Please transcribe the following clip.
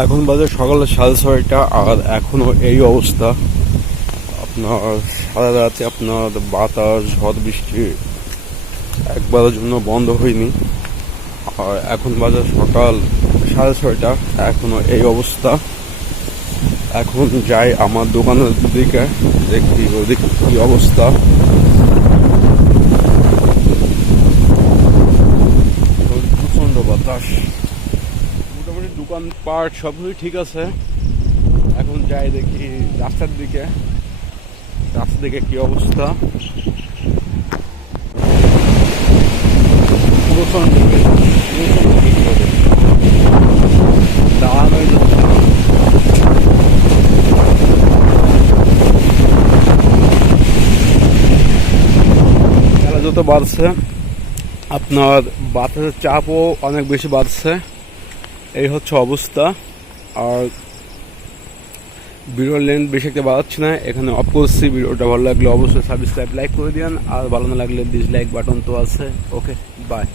এখন বাজে সকালে 6:30 আর এখনো এই অবস্থা। আপনার সারা রাতে আপনার বাতাস ঝড় বৃষ্টি একবারের জন্য বন্ধ হয়নি। আর এখন বাজে সকাল 6:30, এখনো এই অবস্থা। এখন যাই আমার দোকানের দিকে, দেখি ওদিকে কি অবস্থা। প্রচন্ড বাতাস, মোটামুটি দোকানপাট সবই ঠিক আছে। এখন যাই দেখি রাস্তার দিকে কি অবস্থা। প্রচন্ড দাঁড়ানোই যাচ্ছে না। খেলা যত বাড়ছে আপনার বাতাসের চাপও অনেক বেশি বাড়ছে, এই হচ্ছে অবস্থা। আর ভিডিওর লেন্থ বেশি একটা বাড়াচ্ছি না, এখানে অফ করছি। ভিডিওটা ভালো লাগলে অবশ্যই সাবস্ক্রাইব লাইক করে দিন, আর ভালো না লাগলে ডিসলাইক বাটন তো আছে। ওকে, বাই।